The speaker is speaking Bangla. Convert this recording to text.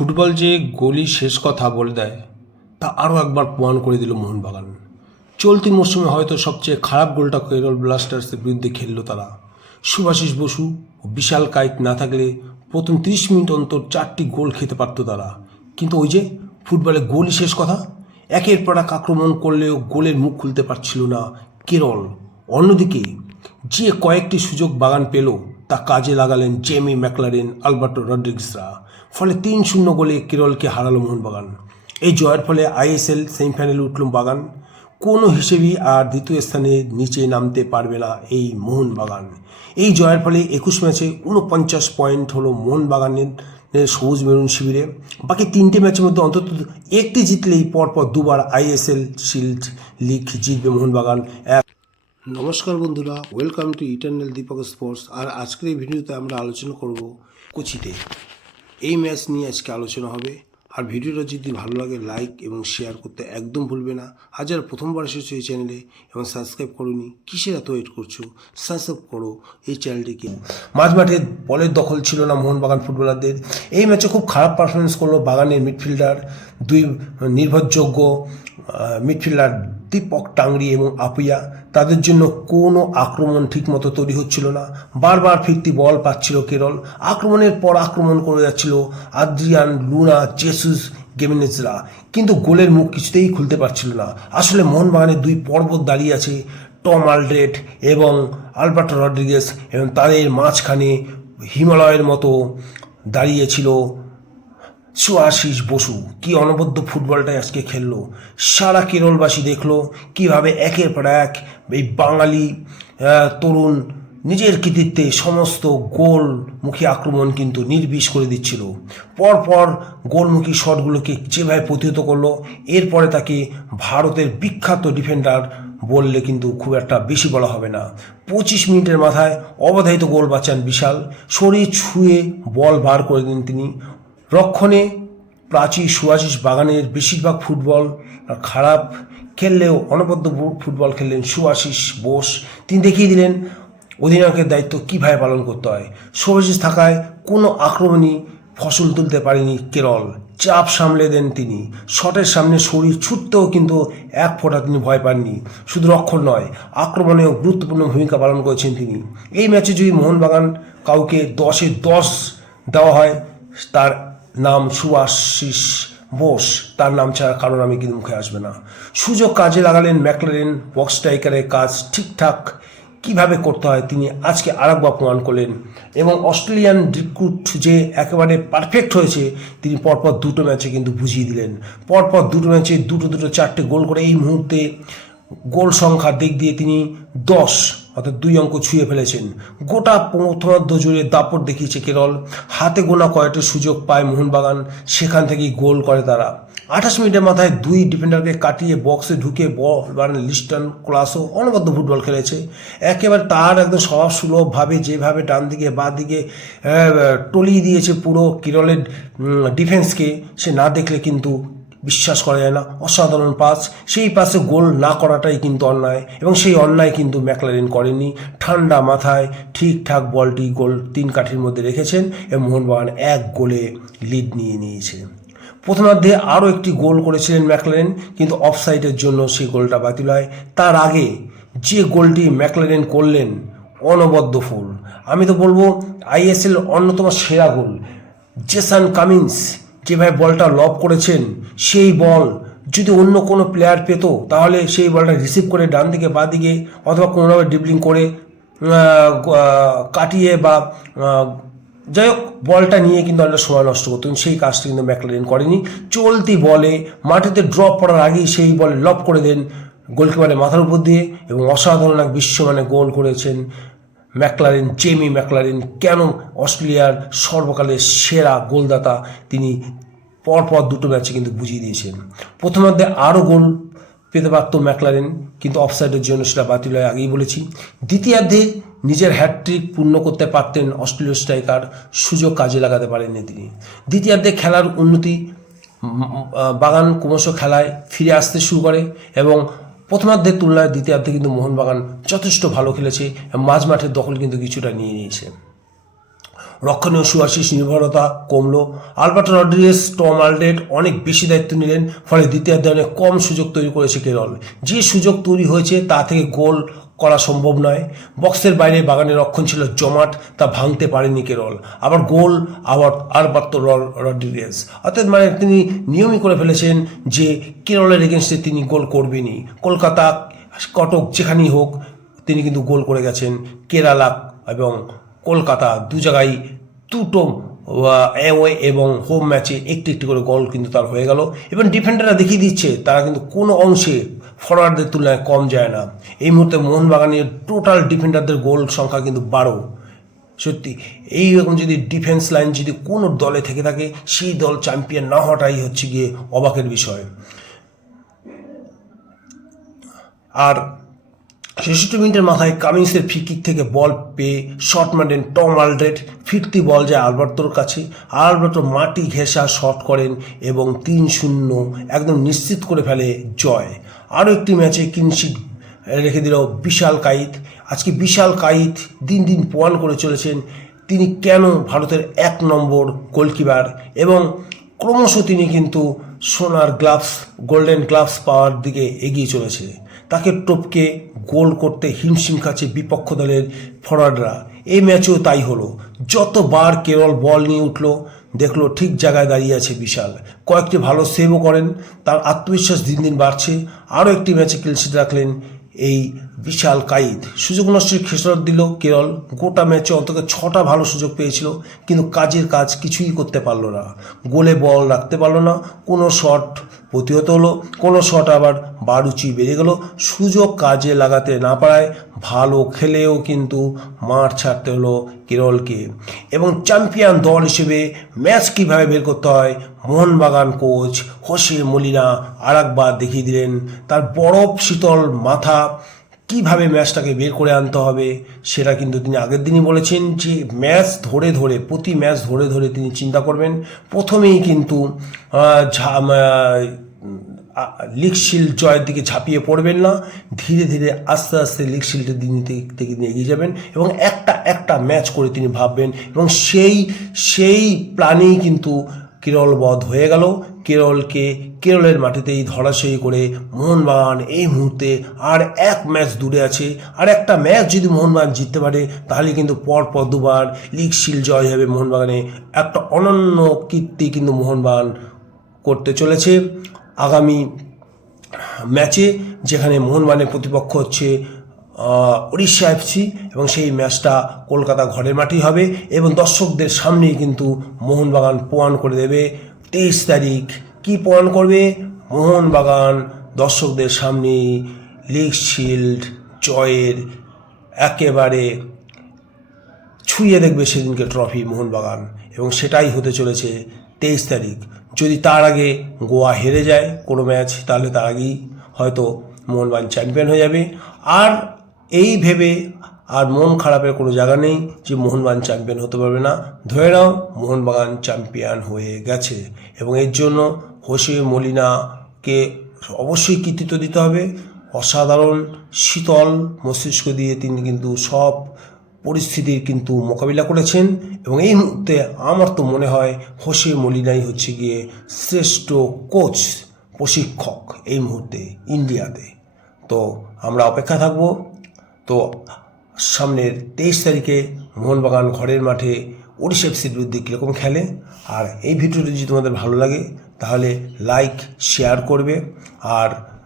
ফুটবল যে গোলই শেষ কথা বলে দেয়, তা আরও একবার প্রমাণ করে দিল মোহনবাগান। চলতি মরশুমে হয়তো সবচেয়ে খারাপ গোলটা কেরল ব্লাস্টার্সের বিরুদ্ধে খেললো তারা। সুভাষিস বসু ও বিশাল কাইক না থাকলে প্রথম তিরিশ মিনিট অন্তর চারটি গোল খেতে পারতো তারা। কিন্তু ওই যে ফুটবলে গোলই শেষ কথা, একের পর এক আক্রমণ করলেও গোলের মুখ খুলতে পারছিল না কেরল। অন্যদিকে যে কয়েকটি সুযোগ বাগান পেল, তা কাজে লাগালেন জেমি ম্যাকলারেন, আলবার্টো রড্রিগসরা ফলে তিন শূন্য গোলে কেরলকে হারালো মোহনবাগান। এই জয়ের ফলে আইএসএল সেমিফাইনালে উঠল বাগান। কোনো হিসেবেই আর দ্বিতীয় স্থানে নিচে নামতে পারবে না এই মোহনবাগান। এই জয়ের ফলে একুশ ম্যাচে উনপঞ্চাশ পয়েন্ট হলো মোহনবাগানের সবুজ মেরুন শিবিরে। বাকি তিনটে ম্যাচের মধ্যে অন্তত একটি জিতলেই পরপর দুবার আইএসএল শিল্ড লিগ জিতবে মোহনবাগান। এক নমস্কার বন্ধুরা, welcome to eternal Deepak sports. আর আজকের এই ভিডিওতে আমরা আলোচনা করব কোচিতে। এই ম্যাচ নিয়ে আজকে আলোচনা হবে। আর ভিডিওটা যদি ভালো লাগে লাইক এবং শেয়ার করতে একদম ভুলবে না। আর যারা প্রথমবার এসেছ এই চ্যানেলে এবং সাবস্ক্রাইব করোনি, কিসের এত ওয়েট করছ? সাবস্ক্রাইব করো এই চ্যানেলটিকে মাঝ মাঠে বলের দখল ছিল না মোহনবাগান ফুটবলারদের। এই ম্যাচে খুব খারাপ পারফরমেন্স করল বাগানের মিডফিল্ডার দুই নির্ভরযোগ্য মিডফিল্ডার দীপক টাংরি এবং আপিয়া তাদের জন্য কোনো আক্রমণ ঠিকমতো তৈরি হচ্ছিল না। বারবার ফিরতি বল পাচ্ছিল কেরল। আক্রমণের পর আক্রমণ করে যাচ্ছিল আদ্রিয়ান, লুনা, জেসুস, গেমিনেজরা। কিন্তু গোলের মুখ কিছুতেই খুলতে পারছিল না। আসলে মোহনবাগানের দুই পর্বত দাঁড়িয়ে আছে টম আলড্রেট এবং আলবার্টো রড্রিগেস এবং তাদের মাঝখানে হিমালয়ের মতো দাঁড়িয়েছিল সুআশিস বসু কি অনবদ্য ফুটবলটাই আজকে খেললো। সারা কেরলবাসী দেখল কীভাবে একের পর এক এই বাঙালি তরুণ নিজের কৃতিত্বে সমস্ত গোলমুখী আক্রমণ কিন্তু নির্বিষ করে দিচ্ছিল। পরপর গোলমুখী শটগুলোকে যেভাবে প্রতিহত করল, এরপরে তাকে ভারতের বিখ্যাত ডিফেন্ডার বললে কিন্তু খুব একটা বেশি বলা হবে না। পঁচিশ মিনিটের মাথায় অবধারিত গোল বাঁচান বিশাল। শরীর ছুঁয়ে বল বার করে দিন তিনি। রক্ষণে প্রাচী সুয়াশিস বাগানের বেশিরভাগ ফুটবল খারাপ খেললেও অনবদ্য ফুটবল খেললেন সুয়াশিস বোস। তিনি দেখিয়ে দিলেন অধিনায়কের দায়িত্ব কীভাবে পালন করতে হয়। সুভাষিস থাকায় কোনো আক্রমণই ফসল তুলতে পারেনি কেরল। চাপ সামলে দেন তিনি। শটের সামনে শরীর ছুটতেও কিন্তু এক ফোঁটা তিনি ভয় পাননি। শুধু রক্ষণ নয়, আক্রমণেও গুরুত্বপূর্ণ ভূমিকা পালন করেছেন তিনি। এই ম্যাচে যদি মোহনবাগান কাউকে দশে দশ দেওয়া হয়, তার নাম সুভাষিস বোস, তার নাম ছাড়া কারণ আমি কিন্তু মুখে আসবে না। সুযোগ কাজে লাগালেন ম্যাকলারেন, বক্স স্ট্রাইকারের কাজ ঠিকঠাক কীভাবে করতে হয় তিনি আজকে আরেকবার প্রমাণ করলেন। এবং অস্ট্রেলিয়ান রিক্রুট যে একেবারে পারফেক্ট হয়েছে, তিনি পরপর দুটো ম্যাচে কিন্তু বুঝিয়ে দিলেন। পরপর দুটো ম্যাচে দুটো দুটো চারটে গোল করে এই মুহূর্তে গোল সংখ্যার দিক দিয়ে তিনি দশ অর্থাৎ দুই অঙ্ক ছুঁয়ে ফেলেছেন। গোটা প্রথমার্ধ জুড়ে দাপট দেখিয়েছে কেরল। হাতে গোনা কয়েকটি সুযোগ পায় মোহনবাগান। সেখান থেকেই গোল করে তারা। আঠাশ মিনিটের মাথায় দুই ডিফেন্ডারকে কাটিয়ে বক্সে ঢুকে বল মানে লিস্টন ক্লাসও অনবদ্য ফুটবল খেলেছে। একেবারে তার একদম স্বভাব সুলভভাবে যেভাবে ডান দিকে বা দিকে টলিয়ে দিয়েছে পুরো কেরলের ডিফেন্সকে সে না দেখলে কিন্তু বিশ্বাস করা যায় না, অসাধারণ পাস সেই পাসে গোল না করাটাই কিন্তু অন্যায় এবং সেই অন্যায় কিন্তু ম্যাকলারেন করেনি। ঠান্ডা মাথায় ঠিকঠাক বলটি গোল তিন কাঠির মধ্যে রেখেছেন এবং মোহনবাগান এক গোলে লিড নিয়ে নিয়েছে। প্রথমার্ধে আরও একটি গোল করেছিলেন ম্যাকলারেন কিন্তু অফসাইডের জন্য সেই গোলটা বাতিল হয়। তার আগে যে গোলটি ম্যাকলারেন করলেন, অনবদ্য ফুল। আমি তো বলব আইএসএল অন্যতম সেরা গোল জেসান কামিন্স যেভাবে বলটা লব করেছেন, সেই বল যদি অন্য কোনো প্লেয়ার পেত, তাহলে সেই বলটা রিসিভ করে ডান দিকে, বা দিকে অথবা কোনোভাবে ডিবলিং করে কাটিয়ে বা যাই হোক, বলটা নিয়ে কিন্তু অনেকটা সময় নষ্ট করতো কিন্তু সেই কাজটা কিন্তু ম্যাকলারেন করেনি। চলতি বলে মাটিতে ড্রপ পড়ার আগেই সেই বলে লব করে দেন গোলকিপারের মাথার উপর দিয়ে এবং অসাধারণ এক বিশ্বমানে গোল করেছেন ম্যাকলারেন, জেমি ম্যাকলারেন কেন অস্ট্রেলিয়ার সর্বকালের সেরা গোলদাতা, তিনি পরপর দুটো ম্যাচে কিন্তু বুঝিয়ে দিয়েছেন। প্রথমার্ধে আরও গোল পেতে পারত ম্যাকলারেন, কিন্তু অফসাইডের জন্য সেটা বাতিল হয় আগেই বলেছি। দ্বিতীয়ার্ধে নিজের হ্যাটট্রিক পূর্ণ করতে পারতেন অস্ট্রেলীয় স্ট্রাইকার, সুযোগ কাজে লাগাতে পারেননি তিনি। দ্বিতীয়ার্ধে খেলার উন্নতি বাগান ক্রমশ খেলায় ফিরে আসতে শুরু করে এবং প্রথমার্ধের তুলনায় দ্বিতীয়ার্ধে কিন্তু মোহনবাগান যথেষ্ট ভালো খেলেছে। মাঝ মাঠের দখল কিন্তু কিছুটা নিয়ে নিয়েছে। রক্ষণীয় সুয়াশিস নির্ভরতা কমলো। আলবার্টো রড্রিগেস টম আলডেট অনেক বেশি দায়িত্ব নিলেন, ফলে দ্বিতীয়ার্ধে অনেক কম সুযোগ তৈরি করেছে কেরল। যে সুযোগ তৈরি হয়েছে তা থেকে গোল করা সম্ভব নয়। বক্সের বাইরে বাগানের রক্ষণ ছিল জমাট, তা ভাঙতে পারেনি কেরল। আবার গোল, আবার আলবার্তো র- রড্রিগেস অর্থাৎ মানে তিনি নিয়মই করে ফেলেছেন যে কেরলের এগেনস্টে তিনি গোল করবেনই। কলকাতা, কটক যেখানেই হোক, তিনি কিন্তু গোল করে গেছেন। কেরালা এবং কলকাতা দু জায়গায় দুটো অ্যাওয়ে এবং হোম ম্যাচে একটি একটি করে গোল কিন্তু তার হয়ে গেল। এবং ডিফেন্ডাররা দেখিয়ে দিচ্ছে, তারা কিন্তু কোনো অংশে ফরওয়ার্ডদের তুলনায় কম যায় না। এই মুহূর্তে মোহনবাগানের টোটাল ডিফেন্ডারদের গোল সংখ্যা কিন্তু বারো। সত্যি, এই রকম যদি ডিফেন্স লাইন যদি কোনো দলে থেকে থাকে, সেই দল চ্যাম্পিয়ন না হওয়াটাই হচ্ছে গিয়ে অবাকের বিষয়। আর ছেষট্টি মিনিটের মাথায় কামিন্সের ফ্রি কিক থেকে বল পেয়ে শট মারেন টম আলড্রেড। ফিরতি বল যায় আলবার্তোর কাছে। আলবার্তো মাটি ঘেঁষা শট করেন এবং তিন শূন্য একদম নিশ্চিত করে ফেলে জয়। আরও একটি ম্যাচে কিনশিট রেখে দিল বিশাল কাইত। আজকে বিশাল কাইত দিন দিন প্রমাণ করে চলেছেন। তিনি কেন ভারতের এক নম্বর গোলকিপার এবং ক্রমশ তিনি কিন্তু সোনার গ্লাভস গোল্ডেন গ্লাভস পাওয়ার দিকে এগিয়ে চলেছে। তাকে টপকে গোল করতে হিমশিম খাচ্ছে বিপক্ষ দলের ফরওয়ার্ডরা এই ম্যাচেও তাই হলো। যতবার কেরল বল নিয়ে উঠল, দেখল ঠিক জায়গায় দাঁড়িয়ে আছে বিশাল। কয়েকটি ভালো সেভও করেন, তার আত্মবিশ্বাস দিন দিন বাড়ছে। আরও একটি ম্যাচে ক্লিনশিট রাখলেন এই বিশাল কাইদ। সুযোগ নষ্টের খেসারত দিল কেরল। গোটা ম্যাচে অন্তত ছটা ভালো সুযোগ পেয়েছিল, কিন্তু কাজের কাজ কিছুই করতে পারল না। গোলে বল রাখতে পারল না, কোনো শট প্রতিহত হলো। কোনো শট আবার বারুচি বেড়ে গেল। সুযোগ কাজে লাগাতে না পারায় ভালো খেলেও কিন্তু মাঠ ছাড়তে হলো কেরলকে। এবং চ্যাম্পিয়ন দল হিসেবে ম্যাচ কীভাবে বের করতে হয়, মোহনবাগান কোচ হোসে মলিনা আর একবার দেখিয়ে দিলেন। তার বরফ শীতল মাথা কীভাবে ম্যাচটাকে বের করে আনতে হবে, সেটা কিন্তু তিনি আগের দিনই বলেছেন যে ম্যাচ ধরে ধরে, প্রতি ম্যাচ ধরে ধরে তিনি চিন্তা করবেন। প্রথমেই কিন্তু লিগ জয়ের দিকে ঝাঁপিয়ে পড়বেন না। ধীরে ধীরে আস্তে আস্তে লিগ শিল্ডের দিন থেকে তিনি এগিয়ে যাবেন এবং একটা একটা ম্যাচ করে তিনি ভাববেন এবং সেই সেই প্ল্যানেই কিন্তু কেরল বধ হয়ে গেল। কেরলকে কেরলের মাটিতেই ধরাশয়ী করে মোহনবাগান এই মুহূর্তে আর এক ম্যাচ দূরে আছে। আর একটা ম্যাচ যদি মোহনবাগান জিততে পারে, তাহলে কিন্তু পর পর দুবার লিগ শিল জয় হবে মোহনবাগানে। একটা অনন্য কীর্তি কিন্তু মোহনবাগান করতে চলেছে আগামী ম্যাচে, যেখানে মোহনবাগানের প্রতিপক্ষ হচ্ছে উড়িষ্যা এফসি এবং সেই ম্যাচটা কলকাতা ঘরের মাঠেই হবে এবং দর্শকদের সামনেই কিন্তু মোহনবাগান প্রমাণ করে দেবে। তেইশ তারিখ কি প্রমাণ করবে? মোহনবাগান দর্শকদের সামনেই লিগ শিল্ড জয়ের একেবারে ছুঁয়ে দেখবে সেদিনকে ট্রফি মোহনবাগান এবং সেটাই হতে চলেছে তেইশ তারিখ। যদি তার আগে গোয়া হেরে যায় কোনো ম্যাচ, তাহলে তার আগেই হয়তো মোহনবাগান চ্যাম্পিয়ন হয়ে যাবে। আর এই ভেবে আর মন খারাপের কোনো জায়গা নেই যে মোহনবাগান চ্যাম্পিয়ন হতে পারবে না। ধরে নাও, মোহনবাগান চ্যাম্পিয়ন হয়ে গেছে এবং এর জন্য হোসে মলিনাকে অবশ্যই কৃতিত্ব দিতে হবে। অসাধারণ শীতল মস্তিষ্ক দিয়ে তিনি কিন্তু সব পরিস্থিতির কিন্তু মোকাবিলা করেছেন এবং এই মুহূর্তে আমার তো মনে হয় হোসে মলিনাই হচ্ছে গিয়ে শ্রেষ্ঠ কোচ, প্রশিক্ষক এই মুহূর্তে ইন্ডিয়াতে। তো আমরা অপেক্ষা থাকব। তো সামনের তেইশ তারিখে মোহনবাগান ঘরের মাঠে ওড়িশা এফসির বিরুদ্ধে কীরকম খেলে? আর এই ভিডিওটি যদি তোমাদের ভালো লাগে, তাহলে লাইক শেয়ার করবে। আর